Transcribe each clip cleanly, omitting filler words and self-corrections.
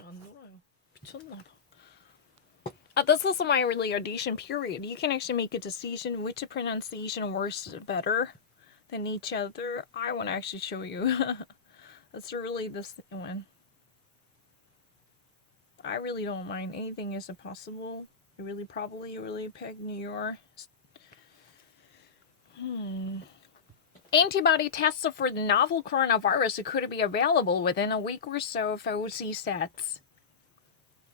안 놀아요. 미쳤나봐. This is my really audition period. You can actually make a decision which pronunciation works better than each other. I want to actually show you. That's really this one. I really don't mind. Anything is possible. You really pick New York. Antibody tests for the novel coronavirus could be available within a week or so, Fauci says.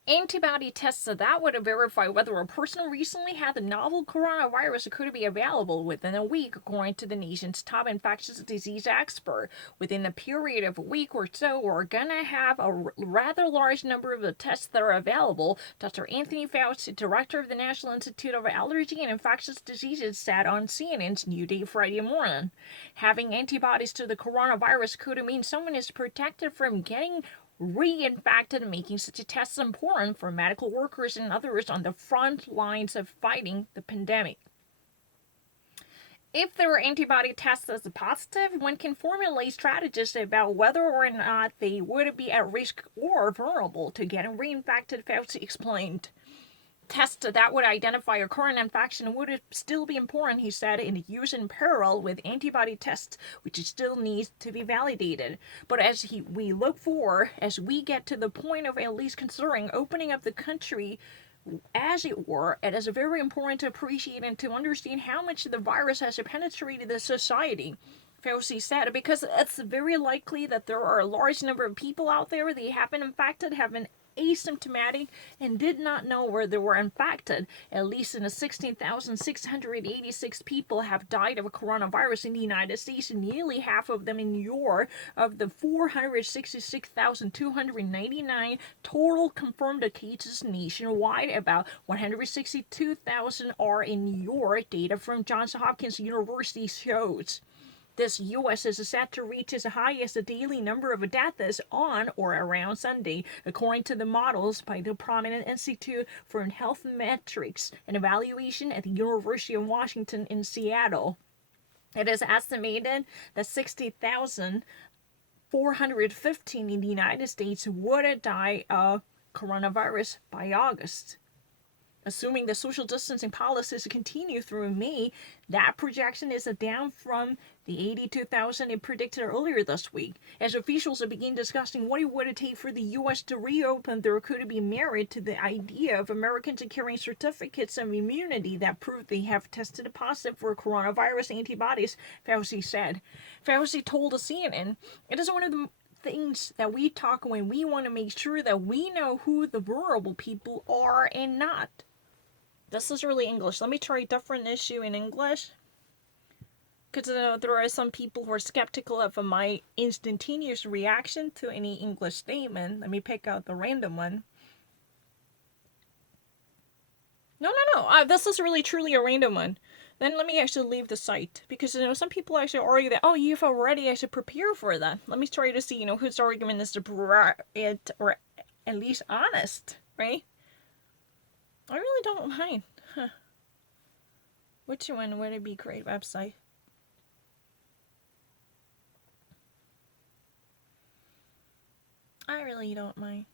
Antibody tests that would verify whether a person recently had the novel coronavirus could be available within a week, according to the nation's top infectious disease expert. Within a period of a week or so, we're gonna have a rather large number of the tests that are available, Dr. Anthony Fauci, director of the National Institute of Allergy and Infectious Diseases, said on CNN's New Day Friday morning. Having antibodies to the coronavirus could mean someone is protected from getting reinfected, making such tests important for medical workers and others on the front lines of fighting the pandemic. If there are antibody tests as positive, one can formulate strategies about whether or not they would be at risk or vulnerable to getting reinfected, Fauci explained. Tests that would identify a current infection would still be important, he said, in use in parallel with antibody tests, which still needs to be validated. But as we look for, as we get to the point of at least considering opening up the country, as it were, it is very important to appreciate and to understand how much the virus has penetrated the society. Fauci said, because it's very likely that there are a large number of people out there that have been infected, have been asymptomatic, and did not know where they were infected. At least 16,686 people have died of coronavirus in the United States, and nearly half of them in New York. Of the 466,299 total confirmed cases nationwide, about 162,000 are in New York. Data from Johns Hopkins University shows. This U.S. is set to reach its highest daily number of deaths on or around Sunday, according to the models by the prominent Institute for Health Metrics and Evaluation at the University of Washington in Seattle. It is estimated that 60,415 in the United States would die of coronavirus by August. Assuming the social distancing policies continue through May, that projection is down from the 82,000 it predicted earlier this week. As officials begin discussing what it would take for the U.S. to reopen, there could be merit to the idea of Americans carrying certificates of immunity that prove they have tested positive for coronavirus antibodies, Fauci said. Fauci told CNN, "It is one of the things that we talk when we want to make sure that we know who the vulnerable people are and not." This is really English. Let me try a different issue in English. Because there are some people who are skeptical of my instantaneous reaction to any English statement. Let me pick out the random one. No. This is really truly a random one. Then let me actually leave the site. Because, some people actually argue that, you've already actually prepared for that. Let me try to see, whose argument is or at least honest, right? I really don't mind. Which one would it be great website? I really don't mind.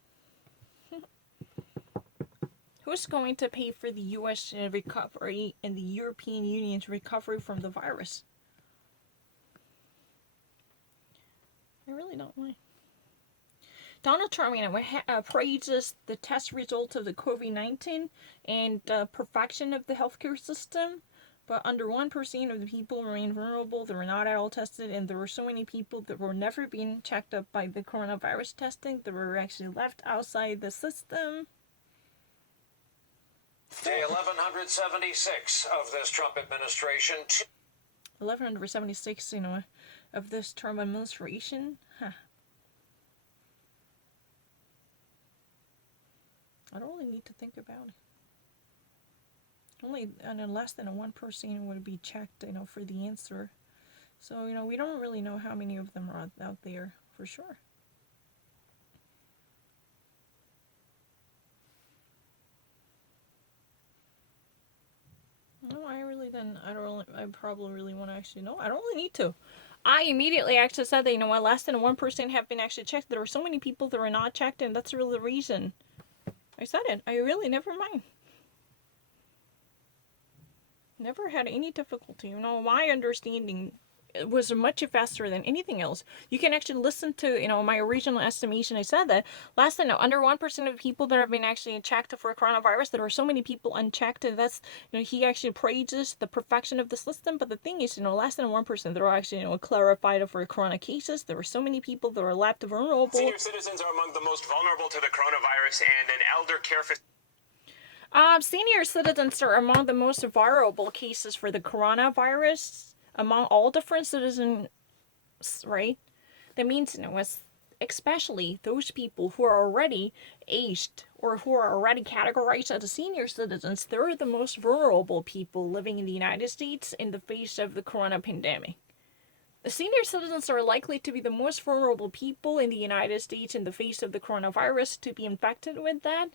Who's going to pay for the U.S. recovery and the European Union's recovery from the virus? I really don't mind. Donald Trump praises the test results of the COVID-19 and perfection of the healthcare system, but under 1% of the people remain vulnerable. They were not at all tested, and there were so many people that were never being checked up by the coronavirus testing that were actually left outside the system. Day 1176 of this Trump administration. 1176, of this Trump administration? I don't really need to think about it. Only less than 1% would be checked, for the answer. So, we don't really know how many of them are out there for sure. No, I probably really want to actually know. I don't really need to. I immediately actually said that, you know what, less than 1% have been actually checked. There were so many people that were not checked, and that's really the reason. I said it. I really, never mind. Never had any difficulty. You know, my understanding was much faster than anything else. You can actually listen to, you know, my original estimation. I said that less than under 1% of people that have been actually checked for coronavirus. There are so many people unchecked, and that's, you know, he actually praises the perfection of the system. But the thing is, you know, less than 1%, there are actually, you know, clarified for corona cases. There were so many people that were left vulnerable. Senior citizens are among the most vulnerable to the coronavirus, and an elder care facility. Senior citizens are among the most vulnerable cases for the coronavirus among all different citizens, right? That means, you know, especially those people who are already aged or who are already categorized as senior citizens, they're the most vulnerable people living in the United States in the face of the corona pandemic. The senior citizens are likely to be the most vulnerable people in the United States in the face of the coronavirus to be infected with that.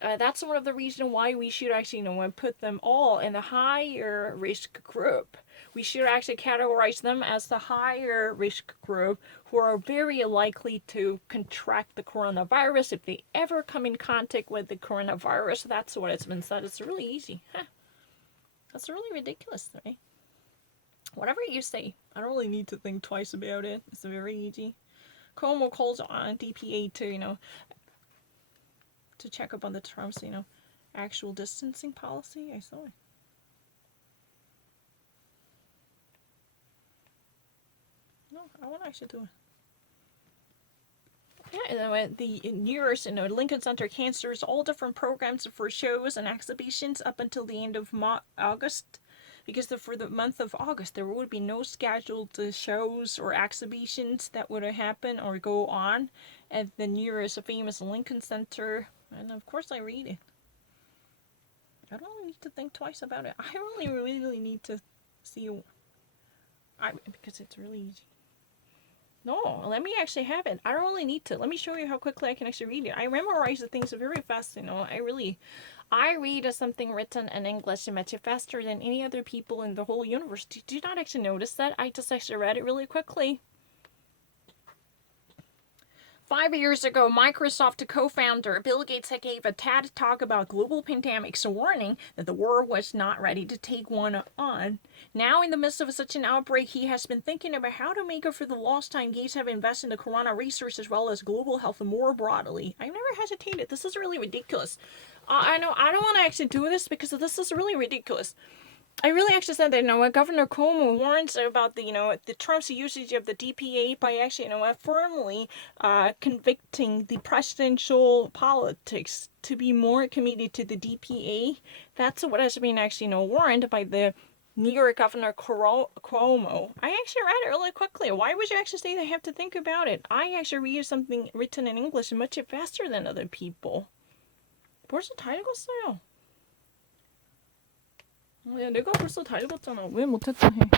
That's one of the reasons why we should actually, you know, put them all in the higher risk group. We should actually categorize them as the higher risk group who are very likely to contract the coronavirus if they ever come in contact with the coronavirus. That's what it's been said. It's really easy. Huh. That's really ridiculous, right? Whatever you say, I don't really need to think twice about it. It's very easy. Cuomo calls on DPA to, you know, to check up on the Trump's, you know, actual distancing policy. I saw it. No, I want to actually do it. Yeah, the years, you know, Lincoln Center cancels all different programs for shows and exhibitions up until the end of August. Because for the month of August, there would be no scheduled shows or exhibitions that would happen or go on at the nearest famous Lincoln Center. And of course, I read it. I don't really need to think twice about it. I really need to see. Because it's really easy. No, let me actually have it. I don't really need to. Let me show you how quickly I can actually read it. I memorize the things very fast, you know. I read something written in English much faster than any other people in the whole universe. Did you not actually notice that? I just actually read it really quickly. 5 years ago, Microsoft co-founder Bill Gates gave a TED talk about global pandemics, warning that the world was not ready to take one on. Now, in the midst of such an outbreak, he has been thinking about how to make up for the lost time Gates have invested in the corona research as well as global health more broadly. I've never hesitated. This is really ridiculous. I know I don't want to actually do this because this is really ridiculous. I really actually said that, you know, Governor Cuomo warns about the, you know, the Trump's usage of the DPA by actually, you know, firmly convicting the presidential politics to be more committed to the DPA. That's what has been actually, you know, warned by the New York Governor Cuomo. I actually read it really quickly. Why would you actually say they have to think about it? I actually read something written in English much faster than other people. 벌써 다 읽었어요. 야, 내가 벌써 다 읽었잖아. 왜 못했다 해.